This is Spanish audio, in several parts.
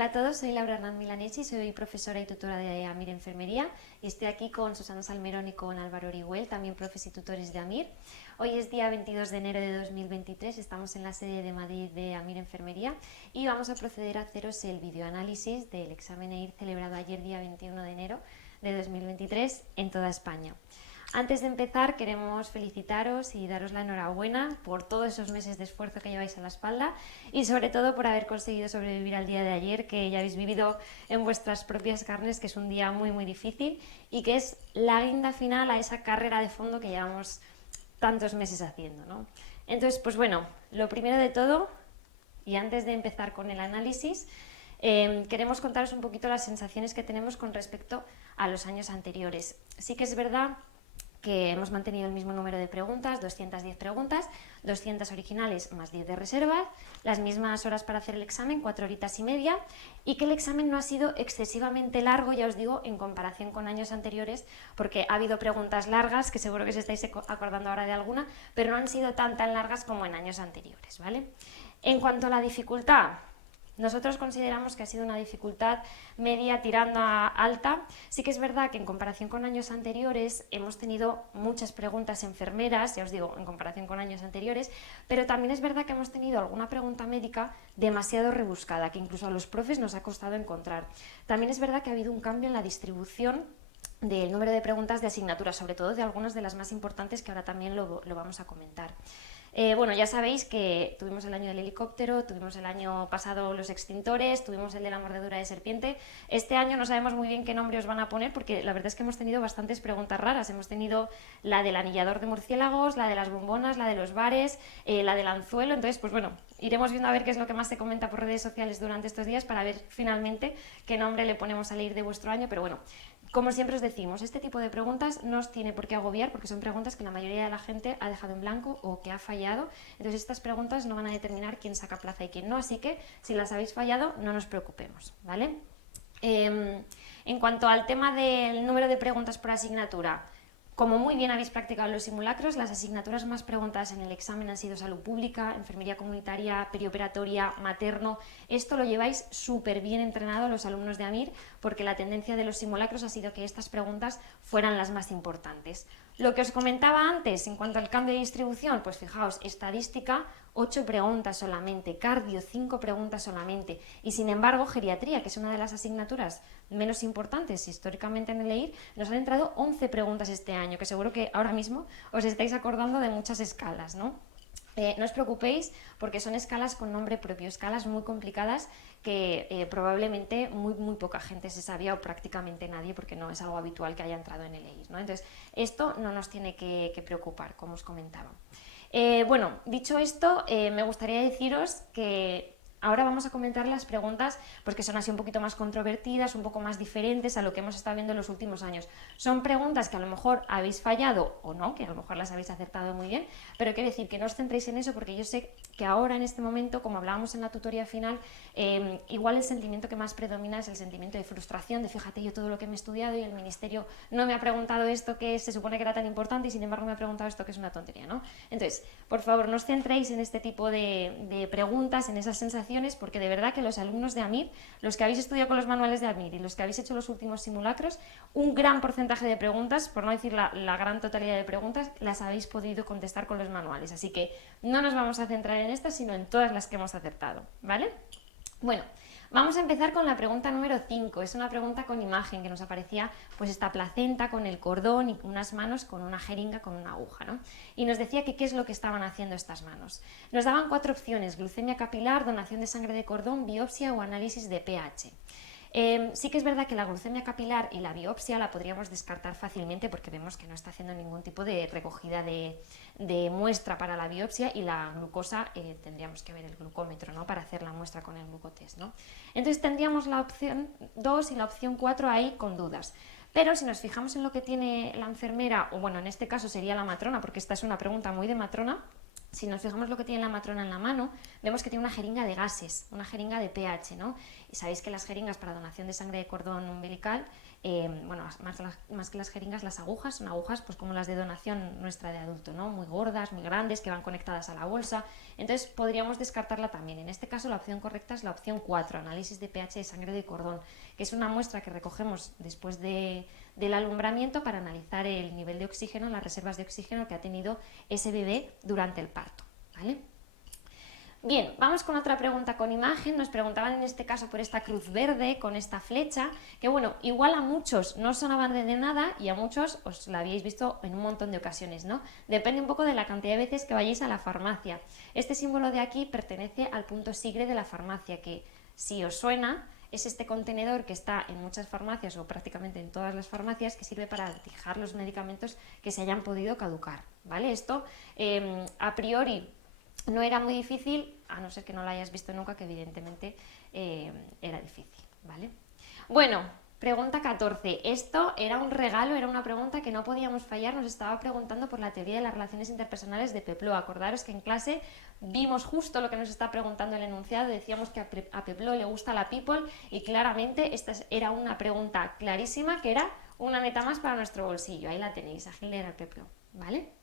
Hola a todos, soy Laura Hernán Milanesi, soy profesora y tutora de AMIR Enfermería y estoy aquí con Susana Salmerón y con Álvaro Orihuel, también profes y tutores de AMIR. Hoy es día 22 de enero de 2023, estamos en la sede de Madrid de AMIR Enfermería y vamos a proceder a haceros el videoanálisis del examen EIR celebrado ayer día 21 de enero de 2023 en toda España. Antes de empezar queremos felicitaros y daros la enhorabuena por todos esos meses de esfuerzo que lleváis a la espalda y sobre todo por haber conseguido sobrevivir al día de ayer, que ya habéis vivido en vuestras propias carnes, que es un día muy difícil y que es la guinda final a esa carrera de fondo que llevamos tantos meses haciendo, ¿no? Entonces, pues bueno, lo primero de todo, y antes de empezar con el análisis, queremos contaros un poquito las sensaciones que tenemos con respecto a los años anteriores. Sí que es verdad que hemos mantenido el mismo número de preguntas, 210 preguntas, 200 originales más 10 de reserva, las mismas horas para hacer el examen, 4 horitas y media, y que el examen no ha sido excesivamente largo, ya os digo, en comparación con años anteriores, porque ha habido preguntas largas, que seguro que os estáis acordando ahora de alguna, pero no han sido tan largas como en años anteriores, ¿vale? En cuanto a la dificultad, nosotros consideramos que ha sido una dificultad media tirando a alta. Sí que es verdad que en comparación con años anteriores hemos tenido muchas preguntas enfermeras, ya os digo, en comparación con años anteriores, pero también es verdad que hemos tenido alguna pregunta médica demasiado rebuscada, que incluso a los profes nos ha costado encontrar. También es verdad que ha habido un cambio en la distribución del número de preguntas de asignaturas, sobre todo de algunas de las más importantes que ahora también lo vamos a comentar. Bueno, ya sabéis que tuvimos el año del helicóptero, tuvimos el año pasado los extintores, tuvimos el de la mordedura de serpiente. Este año no sabemos muy bien qué nombre os van a poner porque la verdad es que hemos tenido bastantes preguntas raras. Hemos tenido la del anillador de murciélagos, la de las bombonas, la de los bares, la del anzuelo. Entonces, pues bueno, iremos viendo a ver qué es lo que más se comenta por redes sociales durante estos días para ver finalmente qué nombre le ponemos al EIR de vuestro año, pero bueno. Como siempre os decimos, este tipo de preguntas no os tiene por qué agobiar porque son preguntas que la mayoría de la gente ha dejado en blanco o que ha fallado. Entonces estas preguntas no van a determinar quién saca plaza y quién no, así que si las habéis fallado no nos preocupemos, ¿vale? En cuanto al tema del número de preguntas por asignatura, como muy bien habéis practicado los simulacros, las asignaturas más preguntadas en el examen han sido salud pública, enfermería comunitaria, perioperatoria, materno. Esto lo lleváis súper bien entrenado los alumnos de AMIR porque la tendencia de los simulacros ha sido que estas preguntas fueran las más importantes. Lo que os comentaba antes en cuanto al cambio de distribución, pues fijaos, estadística 8 preguntas solamente, cardio 5 preguntas solamente y sin embargo geriatría, que es una de las asignaturas menos importantes históricamente en el EIR, nos han entrado 11 preguntas este año, que seguro que ahora mismo os estáis acordando de muchas escalas, ¿no? No os preocupéis porque son escalas con nombre propio, escalas muy complicadas que probablemente muy poca gente se sabía o prácticamente nadie porque no es algo habitual que haya entrado en el EIR, ¿no? Entonces esto no nos tiene que preocupar, como os comentaba. Bueno, dicho esto, me gustaría deciros que ahora vamos a comentar las preguntas pues que son así un poquito más controvertidas, un poco más diferentes a lo que hemos estado viendo en los últimos años. Son preguntas que a lo mejor habéis fallado o no, que a lo mejor las habéis acertado muy bien, pero quiero decir que no os centréis en eso porque yo sé que ahora en este momento, como hablábamos en la tutoría final, igual el sentimiento que más predomina es el sentimiento de frustración, de fíjate yo todo lo que me he estudiado y el ministerio no me ha preguntado esto que se supone que era tan importante y sin embargo me ha preguntado esto que es una tontería, ¿no? Entonces, por favor, no os centréis en este tipo de preguntas, en esas sensaciones, porque de verdad que los alumnos de AMIR, los que habéis estudiado con los manuales de AMIR y los que habéis hecho los últimos simulacros, un gran porcentaje de preguntas, por no decir la gran totalidad de preguntas, las habéis podido contestar con los manuales. Así que no nos vamos a centrar en estas, sino en todas las que hemos acertado, ¿vale? Bueno, vamos a empezar con la pregunta número 5. Es una pregunta con imagen que nos aparecía pues esta placenta con el cordón y unas manos con una jeringa con una aguja, ¿no? Y nos decía que qué es lo que estaban haciendo estas manos. Nos daban 4 opciones: glucemia capilar, donación de sangre de cordón, biopsia o análisis de pH. Sí que es verdad que la glucemia capilar y la biopsia la podríamos descartar fácilmente porque vemos que no está haciendo ningún tipo de recogida de muestra para la biopsia, y la glucosa tendríamos que ver el glucómetro, ¿no?, para hacer la muestra con el glucotest, ¿no? Entonces tendríamos la opción 2 y la opción 4 ahí con dudas. Pero si nos fijamos en lo que tiene la enfermera, o bueno, en este caso sería la matrona, porque esta es una pregunta muy de matrona, si nos fijamos lo que tiene la matrona en la mano, vemos que tiene una jeringa de gases, una jeringa de pH, ¿no? Y sabéis que las jeringas para donación de sangre de cordón umbilical bueno, más que las jeringas, las agujas, son agujas pues como las de donación nuestra de adulto, ¿no? Muy gordas, muy grandes, que van conectadas a la bolsa. Entonces podríamos descartarla también. En este caso la opción correcta es la opción 4, análisis de pH de sangre de cordón, que es una muestra que recogemos después del alumbramiento para analizar el nivel de oxígeno, las reservas de oxígeno que ha tenido ese bebé durante el parto, ¿vale? Bien, vamos con otra pregunta con imagen. Nos preguntaban en este caso por esta cruz verde con esta flecha, que bueno, igual a muchos no sonaban de nada y a muchos os la habéis visto en un montón de ocasiones, ¿no? Depende un poco de la cantidad de veces que vayáis a la farmacia. Este símbolo de aquí pertenece al punto sigre de la farmacia, que si os suena, es este contenedor que está en muchas farmacias o prácticamente en todas las farmacias, que sirve para fijar los medicamentos que se hayan podido caducar, ¿vale? Esto a priori no era muy difícil, a no ser que no lo hayas visto nunca, que evidentemente era difícil, ¿vale? Bueno, pregunta 14. Esto era un regalo, era una pregunta que no podíamos fallar. Nos estaba preguntando por la teoría de las relaciones interpersonales de Peploe. Acordaros que en clase vimos justo lo que nos está preguntando el enunciado, decíamos que a Peploe le gusta la people y claramente esta era una pregunta clarísima que era una neta más para nuestro bolsillo. Ahí la tenéis, a Hitler Peploe, ¿vale?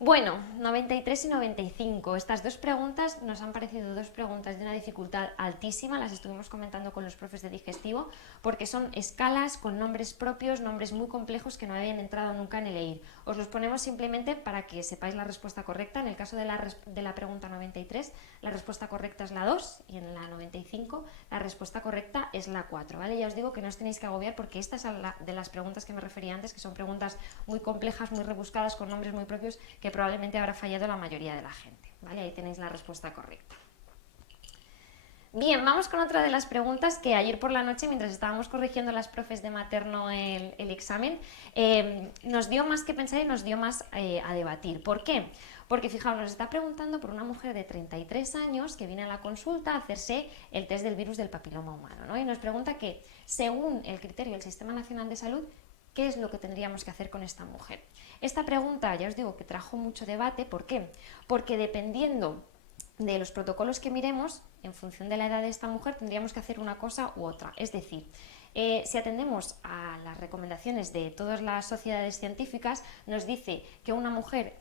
Bueno, 93 y 95. Estas dos preguntas nos han parecido dos preguntas de una dificultad altísima, las estuvimos comentando con los profes de digestivo, porque son escalas con nombres propios, nombres muy complejos que no habían entrado nunca en el EIR. Os los ponemos simplemente para que sepáis la respuesta correcta. En el caso de la pregunta 93, la respuesta correcta es la 2 y en la 95 la respuesta correcta es la 4, ¿vale? Ya os digo que no os tenéis que agobiar porque esta es de las preguntas que me refería antes, que son preguntas muy complejas, muy rebuscadas, con nombres muy propios, que probablemente habrá fallado la mayoría de la gente, ¿vale? Ahí tenéis la respuesta correcta. Bien, vamos con otra de las preguntas que ayer por la noche, mientras estábamos corrigiendo las profes de materno el examen, nos dio más que pensar y nos dio más a debatir. ¿Por qué? Porque fijaos, nos está preguntando por una mujer de 33 años que viene a la consulta a hacerse el test del virus del papiloma humano, ¿no? Y nos pregunta que, según el criterio del Sistema Nacional de Salud, ¿qué es lo que tendríamos que hacer con esta mujer? Esta pregunta, ya os digo, que trajo mucho debate. ¿Por qué? Porque dependiendo de los protocolos que miremos, en función de la edad de esta mujer, tendríamos que hacer una cosa u otra. Es decir, si atendemos a las recomendaciones de todas las sociedades científicas, nos dice que una mujer,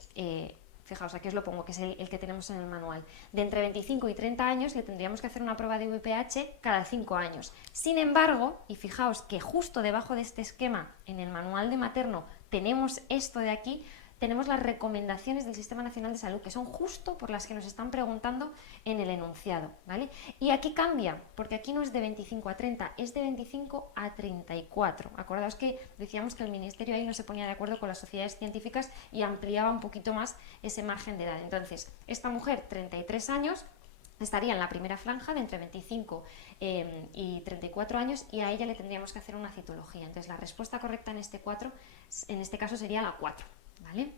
fijaos, aquí os lo pongo, que es el que tenemos en el manual, de entre 25 y 30 años le tendríamos que hacer una prueba de VPH cada 5 años. Sin embargo, y fijaos que justo debajo de este esquema, en el manual de materno, tenemos esto de aquí, tenemos las recomendaciones del Sistema Nacional de Salud, que son justo por las que nos están preguntando en el enunciado, ¿vale? Y aquí cambia, porque aquí no es de 25 a 30, es de 25 a 34. Acordaos que decíamos que el Ministerio ahí no se ponía de acuerdo con las sociedades científicas y ampliaba un poquito más ese margen de edad. Entonces, esta mujer, 33 años, estaría en la primera franja de entre 25 y 34 años y a ella le tendríamos que hacer una citología. Entonces, la respuesta correcta en este caso sería la 4. ¿Vale?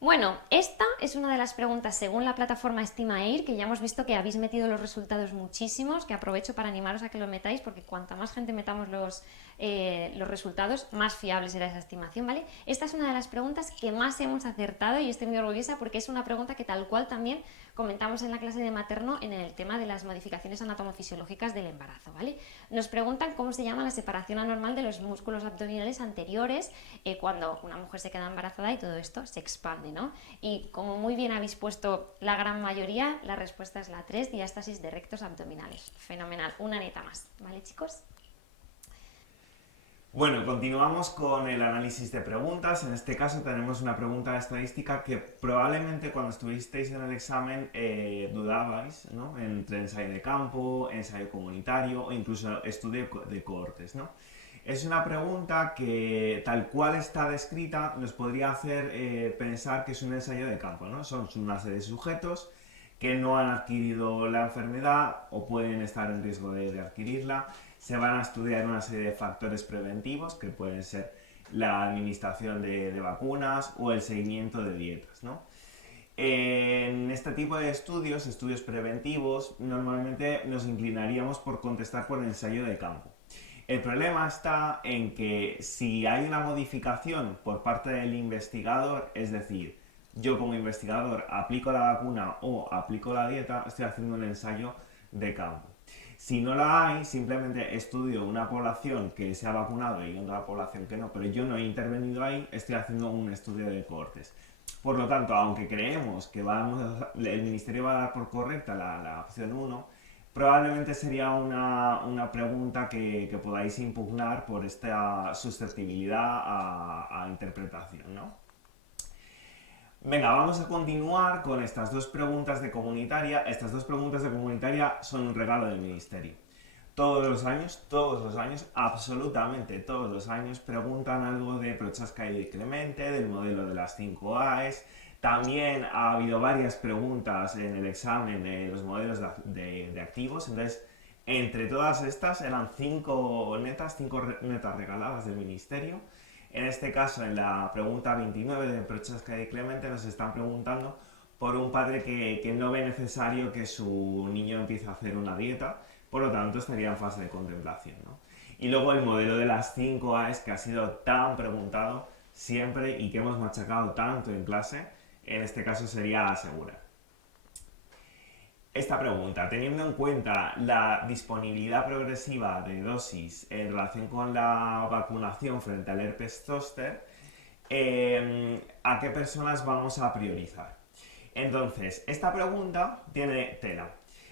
Bueno, esta es una de las preguntas según la plataforma Estimair, que ya hemos visto que habéis metido los resultados muchísimos, que aprovecho para animaros a que lo metáis, porque cuanta más gente metamos los resultados, más fiable será esa estimación, ¿vale? Esta es una de las preguntas que más hemos acertado y estoy muy orgullosa porque es una pregunta que tal cual también comentamos en la clase de materno en el tema de las modificaciones anatomofisiológicas del embarazo, ¿vale? Nos preguntan cómo se llama la separación anormal de los músculos abdominales anteriores cuando una mujer se queda embarazada y todo esto se expande, ¿no? Y como muy bien habéis puesto la gran mayoría, la respuesta es la 3, diástasis de rectos abdominales. Fenomenal, una neta más, ¿vale, chicos? Bueno, continuamos con el análisis de preguntas. En este caso tenemos una pregunta estadística que probablemente cuando estuvisteis en el examen dudabais, ¿no? Entre ensayo de campo, ensayo comunitario o incluso estudio de cohortes, ¿no? Es una pregunta que tal cual está descrita nos podría hacer pensar que es un ensayo de campo, ¿no? Son una serie de sujetos que no han adquirido la enfermedad o pueden estar en riesgo de adquirirla. Se van a estudiar una serie de factores preventivos que pueden ser la administración de vacunas o el seguimiento de dietas, ¿no? En este tipo de estudios preventivos, normalmente nos inclinaríamos por contestar por ensayo de campo. El problema está en que si hay una modificación por parte del investigador, es decir, yo como investigador aplico la vacuna o aplico la dieta, estoy haciendo un ensayo de campo. Si no la hay, simplemente estudio una población que se ha vacunado y otra población que no, pero yo no he intervenido ahí, estoy haciendo un estudio de cohortes. Por lo tanto, aunque creemos que el Ministerio va a dar por correcta la opción 1, probablemente sería una pregunta que podáis impugnar por esta susceptibilidad a interpretación, ¿no? Venga, vamos a continuar con estas dos preguntas de comunitaria. Estas dos preguntas de comunitaria son un regalo del Ministerio. Todos los años, absolutamente todos los años, preguntan algo de Prochaska y de Clemente, del modelo de las 5 AES. También ha habido varias preguntas en el examen de los modelos de activos. Entonces, entre todas estas eran 5 netas regaladas del Ministerio. En este caso, en la pregunta 29 de Prochaska y Clemente, nos están preguntando por un padre que no ve necesario que su niño empiece a hacer una dieta, por lo tanto estaría en fase de contemplación, ¿no? Y luego el modelo de las 5 A's, que ha sido tan preguntado siempre y que hemos machacado tanto en clase, en este caso sería asegurar. Esta pregunta, teniendo en cuenta la disponibilidad progresiva de dosis en relación con la vacunación frente al herpes zóster, ¿a qué personas vamos a priorizar? Entonces, esta pregunta tiene tela.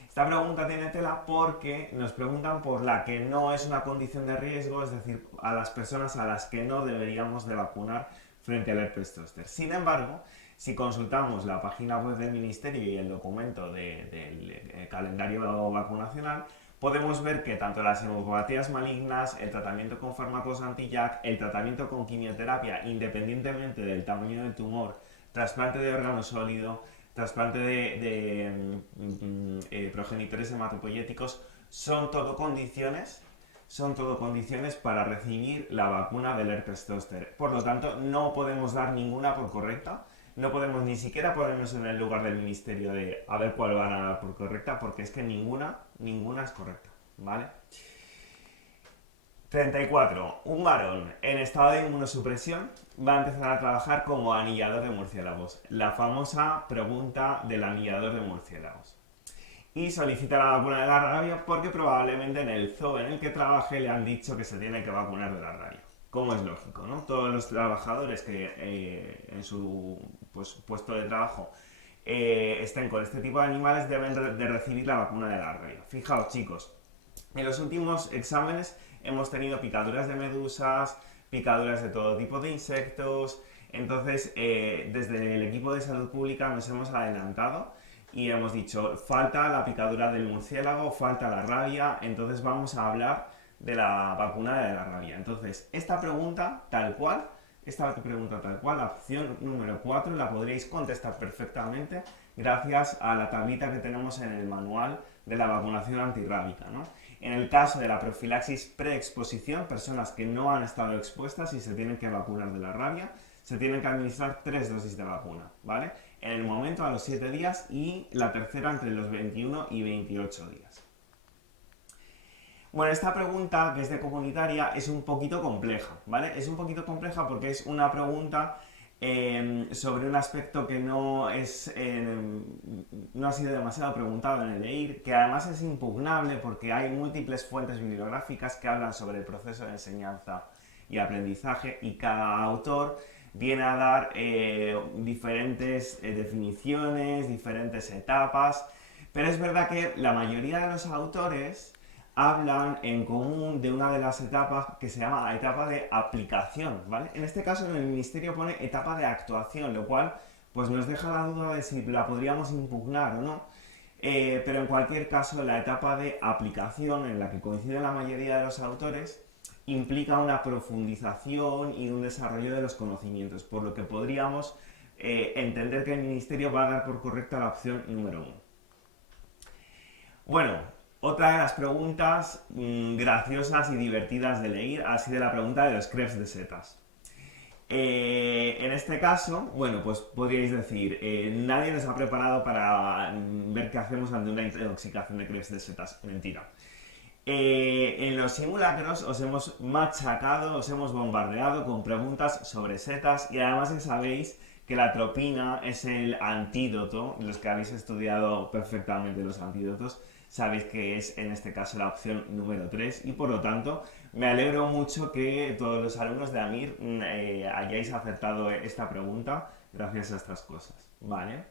Esta pregunta tiene tela porque nos preguntan por la que no es una condición de riesgo, es decir, a las personas a las que no deberíamos de vacunar frente al herpes zóster. Sin embargo, si consultamos la página web del Ministerio y el documento del calendario vacunacional, podemos ver que tanto las hemopatías malignas, el tratamiento con fármacos anti-JAK, el tratamiento con quimioterapia, independientemente del tamaño del tumor, trasplante de órgano sólido, trasplante de progenitores hematopoyéticos, son todo condiciones para recibir la vacuna del herpes zóster. Por lo tanto, no podemos dar ninguna por correcta. No podemos ni siquiera ponernos en el lugar del Ministerio de a ver cuál van a dar por correcta, porque es que ninguna es correcta, ¿vale? 34. Un varón en estado de inmunosupresión va a empezar a trabajar como anillador de murciélagos. La famosa pregunta del anillador de murciélagos. Y solicita la vacuna de la rabia porque probablemente en el zoo en el que trabaje le han dicho que se tiene que vacunar de la rabia. Como es lógico, ¿no? Todos los trabajadores que en su puesto de trabajo estén con este tipo de animales deben de recibir la vacuna de la rabia. Fijaos, chicos, en los últimos exámenes hemos tenido picaduras de medusas, picaduras de todo tipo de insectos. Entonces, desde el equipo de salud pública nos hemos adelantado y hemos dicho, falta la picadura del murciélago, falta la rabia, entonces vamos a hablar de la vacuna de la rabia. Entonces, esta pregunta tal cual, la opción número 4, la podríais contestar perfectamente gracias a la tablita que tenemos en el manual de la vacunación antirrábica, ¿no? En el caso de la profilaxis preexposición, personas que no han estado expuestas y se tienen que vacunar de la rabia, se tienen que administrar 3 dosis de vacuna, ¿vale? En el momento a los 7 días y la tercera entre los 21 y 28 días. Bueno, esta pregunta, que es de comunitaria, es un poquito compleja, ¿vale? Es un poquito compleja porque es una pregunta sobre un aspecto que no ha sido demasiado preguntado en el EIR, que además es impugnable porque hay múltiples fuentes bibliográficas que hablan sobre el proceso de enseñanza y aprendizaje y cada autor viene a dar diferentes definiciones, diferentes etapas, pero es verdad que la mayoría de los autores hablan en común de una de las etapas que se llama la etapa de aplicación, ¿vale? En este caso en el Ministerio pone etapa de actuación, lo cual pues nos deja la duda de si la podríamos impugnar o no, pero en cualquier caso la etapa de aplicación en la que coinciden la mayoría de los autores implica una profundización y un desarrollo de los conocimientos, por lo que podríamos entender que el Ministerio va a dar por correcta la opción número 1. Bueno, otra de las preguntas graciosas y divertidas de leer ha sido la pregunta de los crepes de setas. En este caso, bueno, pues podríais decir, nadie nos ha preparado para ver qué hacemos ante una intoxicación de crepes de setas. Mentira. En los simulacros os hemos machacado, os hemos bombardeado con preguntas sobre setas y además ya sabéis que la atropina es el antídoto, los que habéis estudiado perfectamente los antídotos, sabéis que es en este caso la opción número 3 y por lo tanto me alegro mucho que todos los alumnos de AMIR hayáis acertado esta pregunta gracias a estas cosas, ¿vale?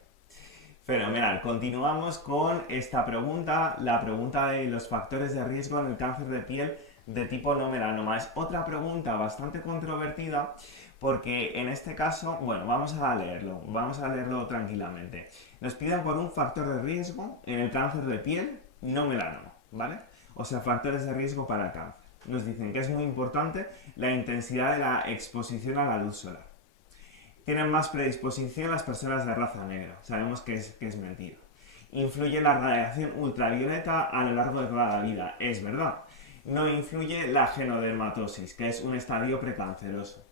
Fenomenal, continuamos con esta pregunta, la pregunta de los factores de riesgo en el cáncer de piel de tipo no melanoma. Es otra pregunta bastante controvertida porque en este caso, bueno, vamos a leerlo tranquilamente. Nos piden por un factor de riesgo en el cáncer de piel no melanoma, ¿vale? O sea, factores de riesgo para el cáncer. Nos dicen que es muy importante la intensidad de la exposición a la luz solar. Tienen más predisposición las personas de raza negra. Sabemos que es mentira. Influye la radiación ultravioleta a lo largo de toda la vida. Es verdad. No influye la genodermatosis, que es un estadio precanceroso.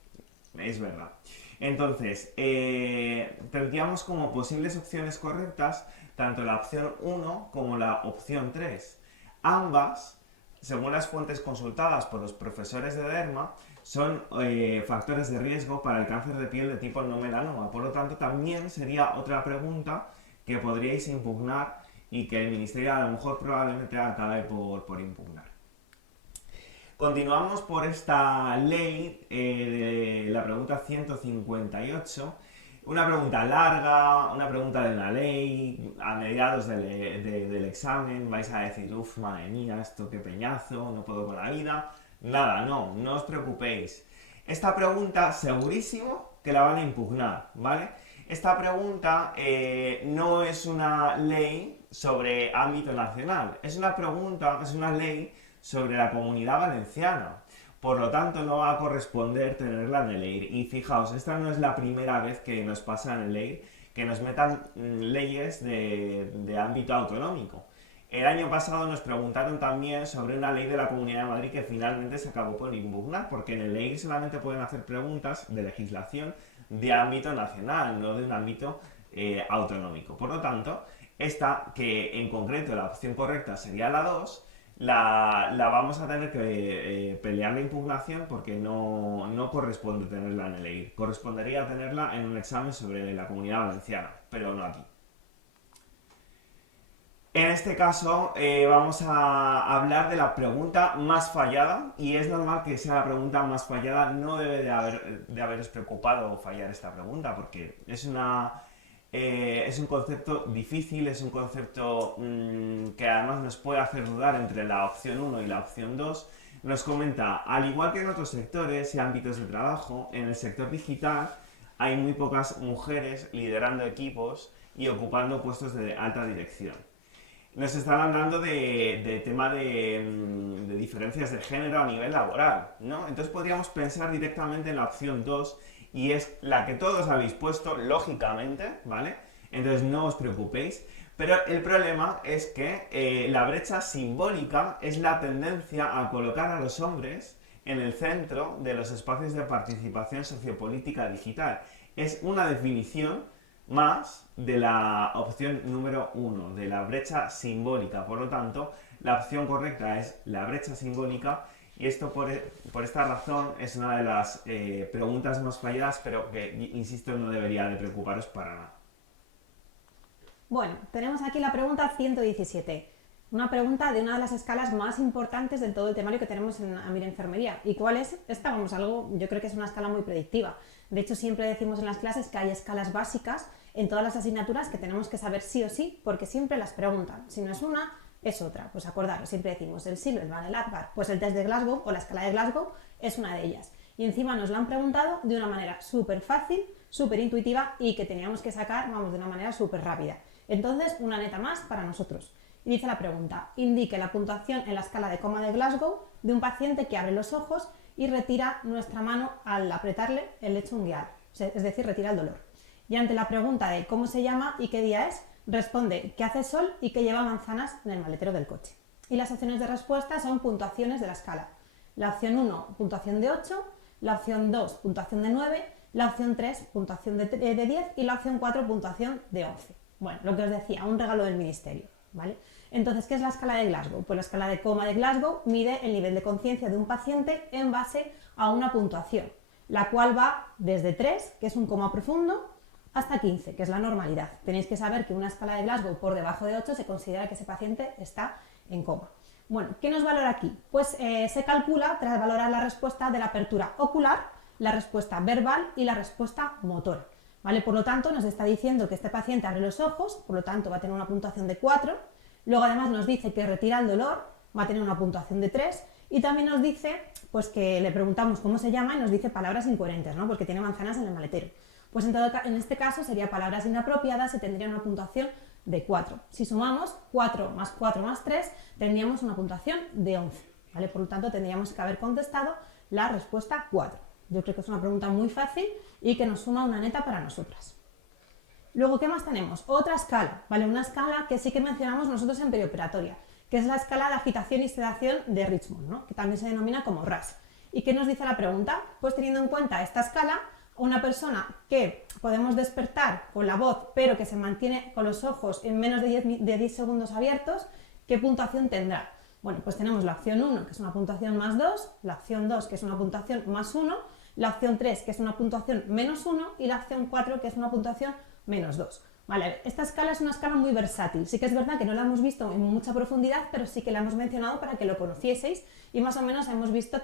Es verdad. Entonces, tendríamos como posibles opciones correctas tanto la opción 1 como la opción 3. Ambas, según las fuentes consultadas por los profesores de derma, son factores de riesgo para el cáncer de piel de tipo no melanoma. Por lo tanto, también sería otra pregunta que podríais impugnar y que el Ministerio a lo mejor probablemente acabe por impugnar. Continuamos por esta ley de la pregunta 158. Una pregunta larga, una pregunta de una ley, a mediados del examen vais a decir, uff, madre mía, esto qué peñazo, no puedo con la vida. Nada, no os preocupéis. Esta pregunta segurísimo que la van a impugnar, ¿vale? Esta pregunta no es una ley sobre ámbito nacional, es una ley sobre la Comunidad Valenciana. Por lo tanto, no va a corresponder tenerla en el EIR. Y fijaos, esta no es la primera vez que nos pasa en el EIR que nos metan leyes de ámbito autonómico. El año pasado nos preguntaron también sobre una ley de la Comunidad de Madrid que finalmente se acabó por impugnar, porque en el EIR solamente pueden hacer preguntas de legislación de ámbito nacional, no de un ámbito autonómico. Por lo tanto, esta, que en concreto la opción correcta sería la 2, la vamos a tener que pelear la impugnación porque no corresponde tenerla en el EIR. Correspondería tenerla en un examen sobre la Comunidad Valenciana, pero no aquí. En este caso vamos a hablar de la pregunta más fallada y es normal que sea la pregunta más fallada. No debe de haberos preocupado fallar esta pregunta porque es un concepto difícil, es un concepto que además nos puede hacer dudar entre la opción 1 y la opción 2. Nos comenta, al igual que en otros sectores y ámbitos de trabajo, en el sector digital hay muy pocas mujeres liderando equipos y ocupando puestos de alta dirección. Nos están hablando de tema de diferencias de género a nivel laboral, ¿no? Entonces podríamos pensar directamente en la opción 2 y es la que todos habéis puesto, lógicamente, ¿vale? Entonces no os preocupéis, pero el problema es que la brecha simbólica es la tendencia a colocar a los hombres en el centro de los espacios de participación sociopolítica digital. Es una definición más de la opción número 1, de la brecha simbólica. Por lo tanto, la opción correcta es la brecha simbólica y esto por esta razón es una de las preguntas más falladas, pero que, insisto, no debería de preocuparos para nada. Bueno, tenemos aquí la pregunta 117. Una pregunta de una de las escalas más importantes de todo el temario que tenemos en AMIR Enfermería. ¿Y cuál es esta? Vamos, yo creo que es una escala muy predictiva. De hecho, siempre decimos en las clases que hay escalas básicas en todas las asignaturas que tenemos que saber sí o sí, porque siempre las preguntan. Si no es una, es otra. Pues acordaros, siempre decimos el Silverman, el Akbar, pues el test de Glasgow o la escala de Glasgow es una de ellas. Y encima nos la han preguntado de una manera súper fácil, súper intuitiva y que teníamos que sacar, vamos, de una manera súper rápida. Entonces, una neta más para nosotros. Y dice la pregunta, indique la puntuación en la escala de coma de Glasgow de un paciente que abre los ojos y retira nuestra mano al apretarle el lecho ungueal, es decir, retira el dolor. Y ante la pregunta de cómo se llama y qué día es, responde que hace sol y que lleva manzanas en el maletero del coche. Y las opciones de respuesta son puntuaciones de la escala. La opción 1, puntuación de 8, la opción 2, puntuación de 9, la opción 3, puntuación de 10 y la opción 4, puntuación de 11. Bueno, lo que os decía, un regalo del ministerio, ¿vale? Entonces, ¿qué es la escala de Glasgow? Pues la escala de coma de Glasgow mide el nivel de conciencia de un paciente en base a una puntuación, la cual va desde 3, que es un coma profundo, hasta 15, que es la normalidad. Tenéis que saber que una escala de Glasgow por debajo de 8 se considera que ese paciente está en coma. Bueno, ¿qué nos valora aquí? Pues se calcula tras valorar la respuesta de la apertura ocular, la respuesta verbal y la respuesta motora. ¿Vale? Por lo tanto, nos está diciendo que este paciente abre los ojos, por lo tanto va a tener una puntuación de 4. Luego además nos dice que retira el dolor, va a tener una puntuación de 3. Y también nos dice, pues que le preguntamos cómo se llama y nos dice palabras incoherentes, ¿no? Porque tiene manzanas en el maletero. Pues en este caso sería palabras inapropiadas y tendría una puntuación de 4. Si sumamos 4 más 4 más 3, tendríamos una puntuación de 11. ¿Vale? Por lo tanto, tendríamos que haber contestado la respuesta 4. Yo creo que es una pregunta muy fácil y que nos suma una neta para nosotras. Luego, ¿qué más tenemos? Otra escala, ¿vale? Una escala que sí que mencionamos nosotros en perioperatoria, que es la escala de agitación y sedación de Richmond, ¿no? Que también se denomina como RASS. ¿Y qué nos dice la pregunta? Pues teniendo en cuenta esta escala, una persona que podemos despertar con la voz, pero que se mantiene con los ojos en menos de 10 segundos abiertos, ¿qué puntuación tendrá? Bueno, pues tenemos la opción 1, que es una puntuación más 2, la opción 2, que es una puntuación más 1, la opción 3, que es una puntuación menos 1, y la opción 4, que es una puntuación menos 2. Vale, esta escala es una escala muy versátil. Sí que es verdad que no la hemos visto en mucha profundidad, pero sí que la hemos mencionado para que lo conocieseis y más o menos hemos visto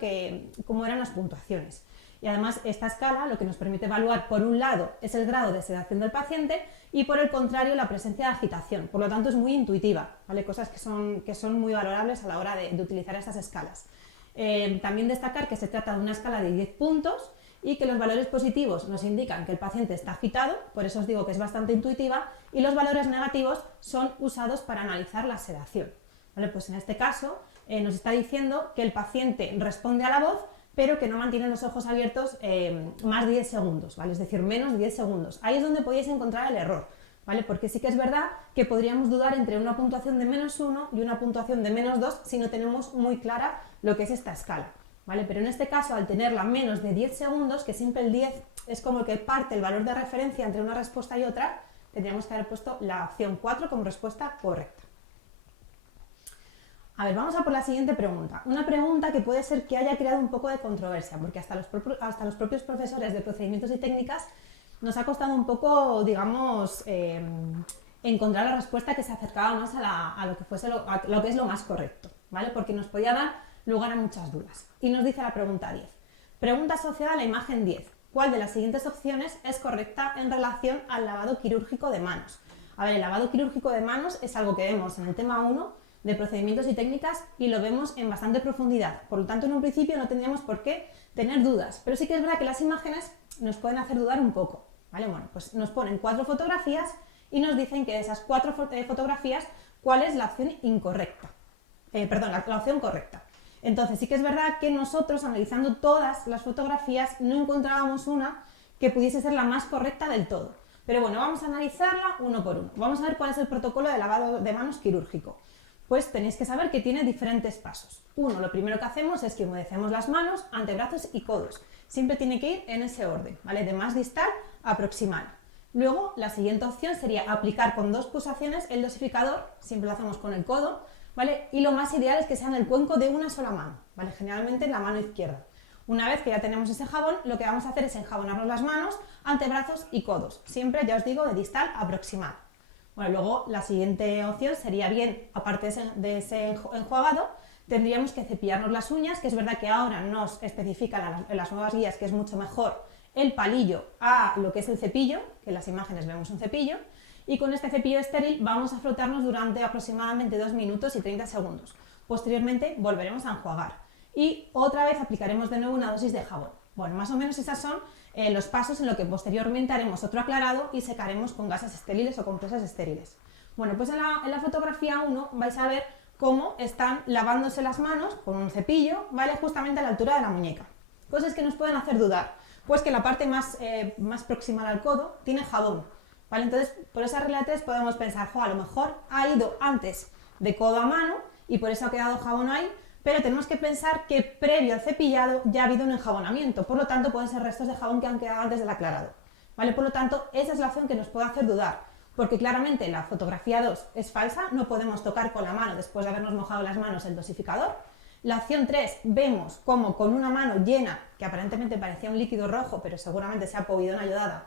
cómo eran las puntuaciones. Y además esta escala lo que nos permite evaluar, por un lado, es el grado de sedación del paciente y por el contrario la presencia de agitación. Por lo tanto es muy intuitiva, ¿vale? Cosas que son muy valorables a la hora de utilizar estas escalas. También destacar que se trata de una escala de 10 puntos y que los valores positivos nos indican que el paciente está agitado, por eso os digo que es bastante intuitiva, y los valores negativos son usados para analizar la sedación. ¿Vale? Pues en este caso nos está diciendo que el paciente responde a la voz, pero que no mantiene los ojos abiertos más de 10 segundos, ¿vale? Es decir, menos de 10 segundos. Ahí es donde podéis encontrar el error, ¿vale? Porque sí que es verdad que podríamos dudar entre una puntuación de menos 1 y una puntuación de menos 2 si no tenemos muy clara lo que es esta escala, ¿vale? Pero en este caso, al tenerla menos de 10 segundos, que siempre el 10 es como el que parte el valor de referencia entre una respuesta y otra, tendríamos que haber puesto la opción 4 como respuesta correcta. A ver, vamos a por la siguiente pregunta. Una pregunta que puede ser que haya creado un poco de controversia, porque hasta los propios profesores de procedimientos y técnicas nos ha costado un poco, digamos, encontrar la respuesta que se acercaba más a lo que es lo más correcto, ¿vale? Porque nos podía dar lugar a muchas dudas. Y nos dice la pregunta 10. Pregunta asociada a la imagen 10. ¿Cuál de las siguientes opciones es correcta en relación al lavado quirúrgico de manos? A ver, el lavado quirúrgico de manos es algo que vemos en el tema 1 de procedimientos y técnicas y lo vemos en bastante profundidad. Por lo tanto, en un principio no tendríamos por qué tener dudas, pero sí que es verdad que las imágenes nos pueden hacer dudar un poco, ¿vale? Bueno, pues nos ponen 4 fotografías y nos dicen que de esas 4 fotografías, ¿cuál es la opción incorrecta? La opción correcta. Entonces, sí que es verdad que nosotros, analizando todas las fotografías, no encontrábamos una que pudiese ser la más correcta del todo. Pero bueno, vamos a analizarla uno por uno. Vamos a ver cuál es el protocolo de lavado de manos quirúrgico. Pues tenéis que saber que tiene diferentes pasos. Uno, lo primero que hacemos es que humedecemos las manos, antebrazos y codos. Siempre tiene que ir en ese orden, ¿vale? De más distal a proximal. Luego, la siguiente opción sería aplicar con 2 pulsaciones el dosificador, siempre lo hacemos con el codo, ¿vale? Y lo más ideal es que sea en el cuenco de una sola mano, ¿vale? Generalmente en la mano izquierda. Una vez que ya tenemos ese jabón, lo que vamos a hacer es enjabonarnos las manos, antebrazos y codos. Siempre, ya os digo, de distal a proximal. Bueno, luego la siguiente opción sería bien, aparte de ese enjuagado, tendríamos que cepillarnos las uñas, que es verdad que ahora nos especifican en las nuevas guías que es mucho mejor el palillo a lo que es el cepillo, que en las imágenes vemos un cepillo, y con este cepillo estéril vamos a frotarnos durante aproximadamente 2 minutos y 30 segundos. Posteriormente volveremos a enjuagar y otra vez aplicaremos de nuevo una dosis de jabón. Bueno, más o menos esos son los pasos en los que posteriormente haremos otro aclarado y secaremos con gasas estériles o compresas estériles. Bueno, pues en la fotografía 1 vais a ver cómo están lavándose las manos con un cepillo, ¿vale? Justamente a la altura de la muñeca. Cosas que nos pueden hacer dudar, pues que la parte más proximal al codo tiene jabón, ¿vale? Entonces, por esa regla de 3 podemos pensar, a lo mejor ha ido antes de codo a mano y por eso ha quedado jabón ahí, pero tenemos que pensar que previo al cepillado ya ha habido un enjabonamiento, por lo tanto pueden ser restos de jabón que han quedado antes del aclarado, ¿vale? Por lo tanto, esa es la opción que nos puede hacer dudar, porque claramente la fotografía 2 es falsa, no podemos tocar con la mano después de habernos mojado las manos el dosificador. La opción 3 vemos como con una mano llena, que aparentemente parecía un líquido rojo, pero seguramente sea povidona ayudada,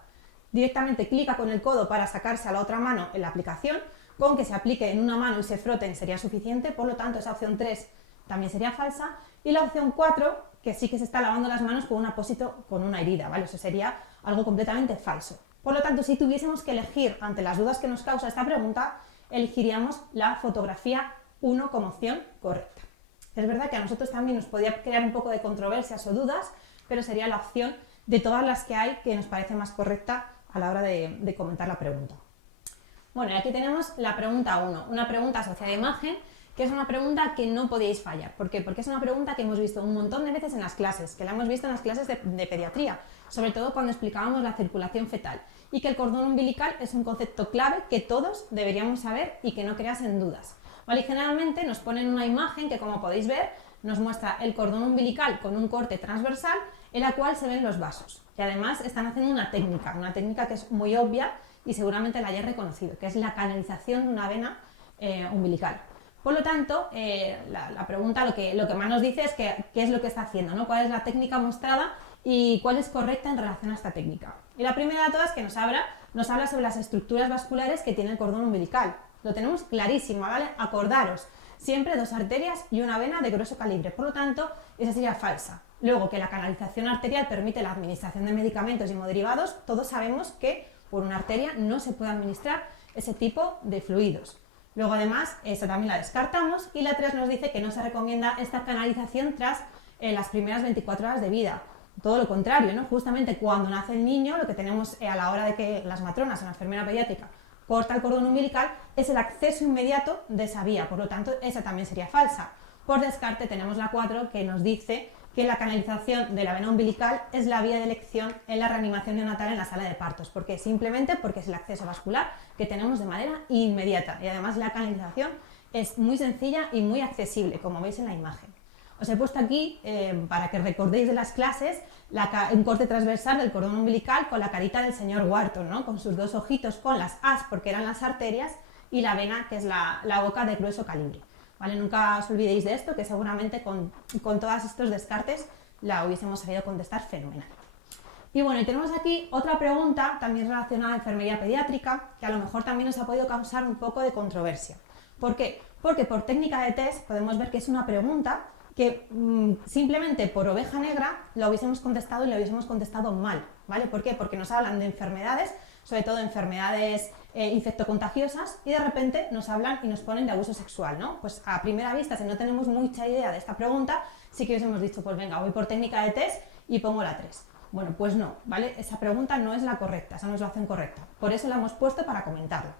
directamente clica con el codo para sacarse a la otra mano en la aplicación, con que se aplique en una mano y se froten sería suficiente, por lo tanto esa opción 3 también sería falsa, y la opción 4, que sí que se está lavando las manos con un apósito, con una herida, ¿vale? Eso sería algo completamente falso. Por lo tanto, si tuviésemos que elegir ante las dudas que nos causa esta pregunta, elegiríamos la fotografía 1 como opción correcta. Es verdad que a nosotros también nos podría crear un poco de controversias o dudas, pero sería la opción de todas las que hay que nos parece más correcta a la hora de comentar la pregunta. Bueno, y aquí tenemos la pregunta 1, una pregunta asociada a imagen, que es una pregunta que no podéis fallar. ¿Por qué? Porque es una pregunta que hemos visto un montón de veces en las clases, que la hemos visto en las clases de pediatría, sobre todo cuando explicábamos la circulación fetal, y que el cordón umbilical es un concepto clave que todos deberíamos saber y que no creasen dudas. ¿Vale? Y generalmente nos ponen una imagen que, como podéis ver, nos muestra el cordón umbilical con un corte transversal en la cual se ven los vasos. Y además están haciendo una técnica que es muy obvia y seguramente la hayáis reconocido, que es la canalización de una vena umbilical. Por lo tanto, la pregunta lo que más nos dice es qué es lo que está haciendo, ¿no? Cuál es la técnica mostrada y cuál es correcta en relación a esta técnica. Y la primera de todas que nos habla sobre las estructuras vasculares que tiene el cordón umbilical. Lo tenemos clarísimo, ¿vale? Acordaros, siempre 2 arterias y una vena de grueso calibre, por lo tanto, esa sería falsa. Luego, que la canalización arterial permite la administración de medicamentos y hemoderivados, todos sabemos que por una arteria no se puede administrar ese tipo de fluidos. Luego, además, esa también la descartamos, y la 3 nos dice que no se recomienda esta canalización tras las primeras 24 horas de vida. Todo lo contrario, ¿no? Justamente cuando nace el niño, lo que tenemos a la hora de que las matronas o la enfermera pediátrica corta el cordón umbilical es el acceso inmediato de esa vía, por lo tanto, esa también sería falsa. Por descarte tenemos la 4 que nos dice que la canalización de la vena umbilical es la vía de elección en la reanimación neonatal en la sala de partos. ¿Por qué? Simplemente porque es el acceso vascular que tenemos de manera inmediata, y además la canalización es muy sencilla y muy accesible, como veis en la imagen. Os he puesto aquí, para que recordéis de las clases, un corte transversal del cordón umbilical con la carita del señor Wharton, ¿no? Con sus 2 ojitos, con las as, porque eran las arterias, y la vena, que es la boca de grueso calibre. ¿Vale? Nunca os olvidéis de esto, que seguramente con todos estos descartes la hubiésemos sabido contestar fenomenal. Y bueno, y tenemos aquí otra pregunta, también relacionada a enfermería pediátrica, que a lo mejor también os ha podido causar un poco de controversia. ¿Por qué? Porque por técnica de test podemos ver que es una pregunta que simplemente por oveja negra lo hubiésemos contestado y lo hubiésemos contestado mal, ¿vale? ¿Por qué? Porque nos hablan de enfermedades, sobre todo enfermedades infectocontagiosas, y de repente nos hablan y nos ponen de abuso sexual, ¿no? Pues a primera vista, si no tenemos mucha idea de esta pregunta, sí que hubiésemos dicho, pues venga, voy por técnica de test y pongo la 3. Bueno, pues no, ¿vale? Esa pregunta no es la correcta, esa no es la opción correcta. Por eso la hemos puesto para comentarla.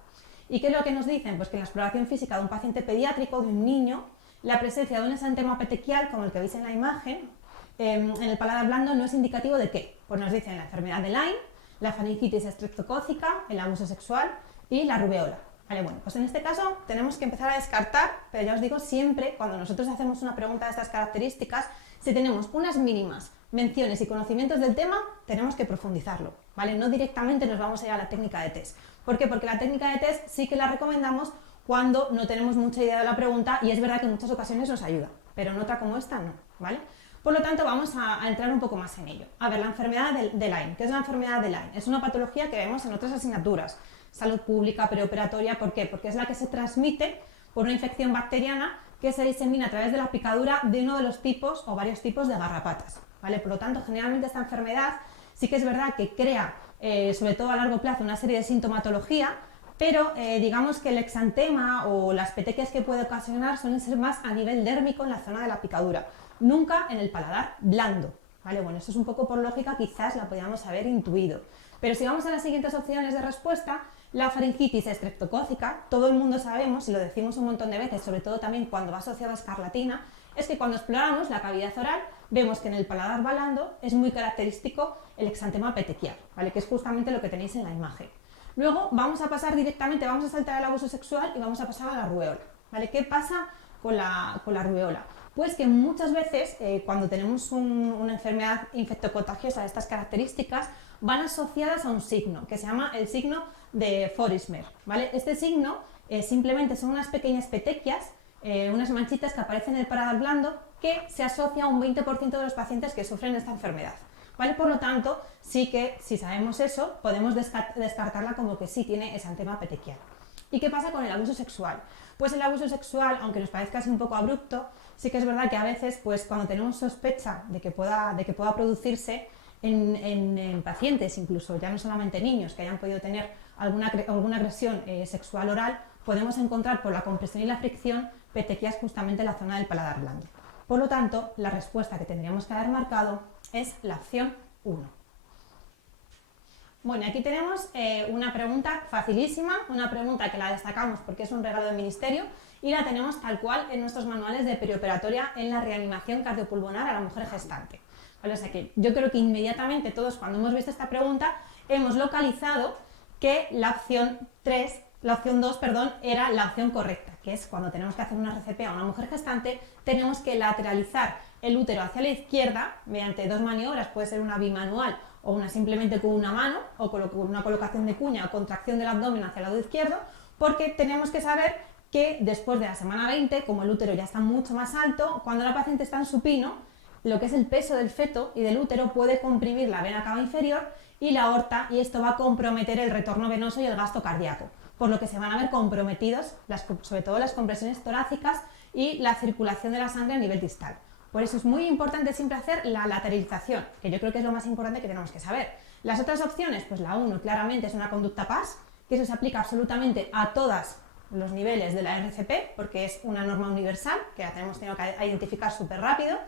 ¿Y qué es lo que nos dicen? Pues que en la exploración física de un paciente pediátrico, de un niño, la presencia de un exantema petequial, como el que veis en la imagen, en el paladar blando no es indicativo de qué. Pues nos dicen la enfermedad de Lyme, la faringitis estreptocócica, el abuso sexual y la rubeola. Vale, bueno, pues en este caso tenemos que empezar a descartar, pero ya os digo, siempre cuando nosotros hacemos una pregunta de estas características, si tenemos unas mínimas menciones y conocimientos del tema, tenemos que profundizarlo, ¿vale? No directamente nos vamos a ir a la técnica de test. ¿Por qué? Porque la técnica de test sí que la recomendamos cuando no tenemos mucha idea de la pregunta, y es verdad que en muchas ocasiones nos ayuda, pero en otra como esta no, ¿vale? Por lo tanto, vamos a entrar un poco más en ello. A ver, la enfermedad de Lyme. ¿Qué es la enfermedad de Lyme? Es una patología que vemos en otras asignaturas. Salud pública, preoperatoria, ¿por qué? Porque es la que se transmite por una infección bacteriana que se disemina a través de la picadura de uno de los tipos o varios tipos de garrapatas, ¿vale? Por lo tanto, generalmente esta enfermedad sí que es verdad que crea, sobre todo a largo plazo, una serie de sintomatología, pero digamos que el exantema o las petequias que puede ocasionar suelen ser más a nivel dérmico en la zona de la picadura, nunca en el paladar blando, ¿vale? Bueno, esto es un poco por lógica, quizás la podíamos haber intuido. Pero si vamos a las siguientes opciones de respuesta, la faringitis estreptocócica, todo el mundo sabemos, y lo decimos un montón de veces, sobre todo también cuando va asociado a escarlatina, es que cuando exploramos la cavidad oral, vemos que en el paladar blando es muy característico el exantema petequial, ¿vale? Que es justamente lo que tenéis en la imagen. Luego vamos a pasar directamente, vamos a saltar el abuso sexual y vamos a pasar a la rubeola, ¿vale? ¿Qué pasa con la rubeola? Pues que muchas veces cuando tenemos una enfermedad infectocontagiosa de estas características van asociadas a un signo que se llama el signo de Forismer, ¿vale? Este signo simplemente son unas pequeñas petequias, unas manchitas que aparecen en el paladar blando que se asocia a un 20% de los pacientes que sufren esta enfermedad. ¿vale? Por lo tanto, sí que si sabemos eso, podemos descartarla como que sí tiene exantema petequial. ¿Y qué pasa con el abuso sexual? Pues el abuso sexual, aunque nos parezca así un poco abrupto, sí que es verdad que a veces, pues cuando tenemos sospecha de que pueda producirse en pacientes, incluso ya no solamente niños que hayan podido tener alguna agresión sexual oral, podemos encontrar por la compresión y la fricción petequias justamente en la zona del paladar blando. Por lo tanto, la respuesta que tendríamos que haber marcado es la opción 1. Bueno, aquí tenemos una pregunta facilísima, una pregunta que la destacamos porque es un regalo del ministerio y la tenemos tal cual en nuestros manuales de perioperatoria en la reanimación cardiopulmonar a la mujer gestante. ¿Vale? O sea que yo creo que inmediatamente todos cuando hemos visto esta pregunta hemos localizado que la opción 2, era la opción correcta, que es cuando tenemos que hacer una RCP a una mujer gestante, tenemos que lateralizar el útero hacia la izquierda mediante 2 maniobras, puede ser una bimanual o una simplemente con una mano, o con una colocación de cuña o contracción del abdomen hacia el lado izquierdo, porque tenemos que saber que después de la semana 20, como el útero ya está mucho más alto, cuando la paciente está en supino, lo que es el peso del feto y del útero puede comprimir la vena cava inferior y la aorta, y esto va a comprometer el retorno venoso y el gasto cardíaco, por lo que se van a ver comprometidos sobre todo las compresiones torácicas y la circulación de la sangre a nivel distal. Por eso es muy importante siempre hacer la lateralización, que yo creo que es lo más importante que tenemos que saber. Las otras opciones, pues la 1 claramente es una conducta PAS, que eso se aplica absolutamente a todos los niveles de la RCP, porque es una norma universal, que la tenemos que identificar súper rápido,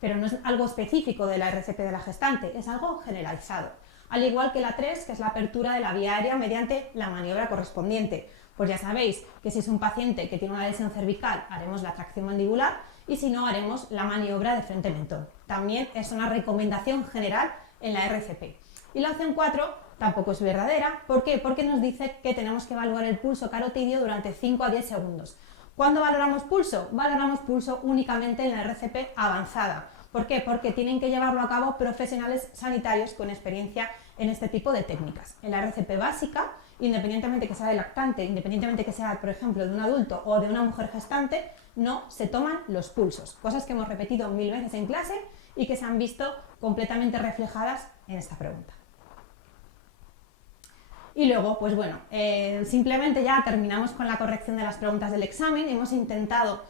pero no es algo específico de la RCP de la gestante, es algo generalizado. Al igual que la 3, que es la apertura de la vía aérea mediante la maniobra correspondiente. Pues ya sabéis que si es un paciente que tiene una lesión cervical, haremos la tracción mandibular, y si no, haremos la maniobra de frente-mentón. También es una recomendación general en la RCP. Y la opción 4 tampoco es verdadera. ¿Por qué? Porque nos dice que tenemos que evaluar el pulso carotidio durante 5 a 10 segundos. ¿Cuándo valoramos pulso? Valoramos pulso únicamente en la RCP avanzada. ¿Por qué? Porque tienen que llevarlo a cabo profesionales sanitarios con experiencia en este tipo de técnicas. En la RCP básica, independientemente que sea de lactante, independientemente que sea, por ejemplo, de un adulto o de una mujer gestante, no se toman los pulsos, cosas que hemos repetido 1000 veces en clase y que se han visto completamente reflejadas en esta pregunta. Y luego, pues bueno, simplemente ya terminamos con la corrección de las preguntas del examen. Hemos intentado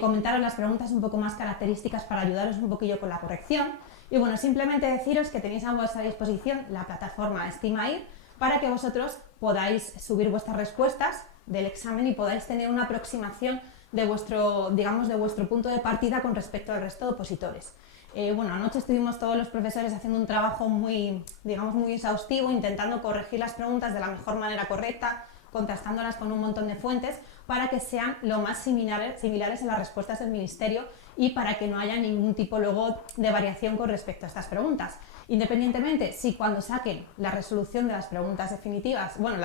comentaros las preguntas un poco más características para ayudaros un poquillo con la corrección. Y bueno, simplemente deciros que tenéis a vuestra disposición la plataforma Estimair para que vosotros podáis subir vuestras respuestas del examen y podáis tener una aproximación de vuestro, digamos, de vuestro punto de partida con respecto al resto de opositores. Bueno, anoche estuvimos todos los profesores haciendo un trabajo muy, digamos, muy exhaustivo, intentando corregir las preguntas de la mejor manera correcta, contrastándolas con un montón de fuentes para que sean lo más similares a las respuestas del ministerio y para que no haya ningún tipo luego de variación con respecto a estas preguntas. Independientemente, si cuando saquen la resolución de las preguntas definitivas, bueno,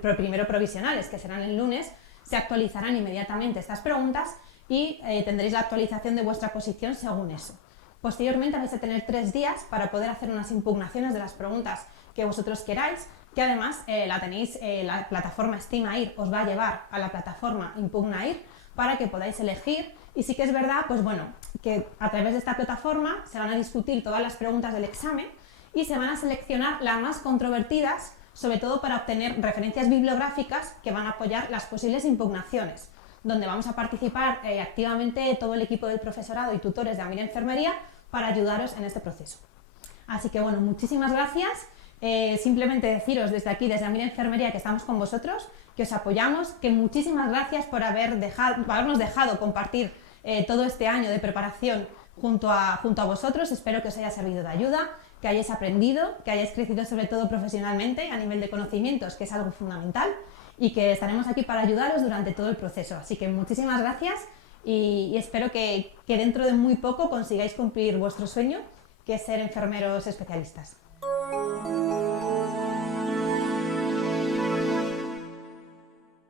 primero provisionales, que serán el lunes, se actualizarán inmediatamente estas preguntas y tendréis la actualización de vuestra posición según eso. Posteriormente vais a tener 3 días para poder hacer unas impugnaciones de las preguntas que vosotros queráis, que además la tenéis, la plataforma Estimair os va a llevar a la plataforma Impugnair para que podáis elegir. Y sí que es verdad, pues bueno, que a través de esta plataforma se van a discutir todas las preguntas del examen y se van a seleccionar las más controvertidas, sobre todo para obtener referencias bibliográficas que van a apoyar las posibles impugnaciones, donde vamos a participar activamente todo el equipo del profesorado y tutores de AMIR Enfermería para ayudaros en este proceso. Así que bueno, muchísimas gracias. Simplemente deciros desde aquí, desde AMIR Enfermería, que estamos con vosotros, que os apoyamos, que muchísimas gracias por habernos dejado compartir todo este año de preparación junto a vosotros. Espero que os haya servido de ayuda, que hayáis aprendido, que hayáis crecido sobre todo profesionalmente a nivel de conocimientos, que es algo fundamental, y que estaremos aquí para ayudaros durante todo el proceso. Así que muchísimas gracias y espero que dentro de muy poco consigáis cumplir vuestro sueño, que es ser enfermeros especialistas.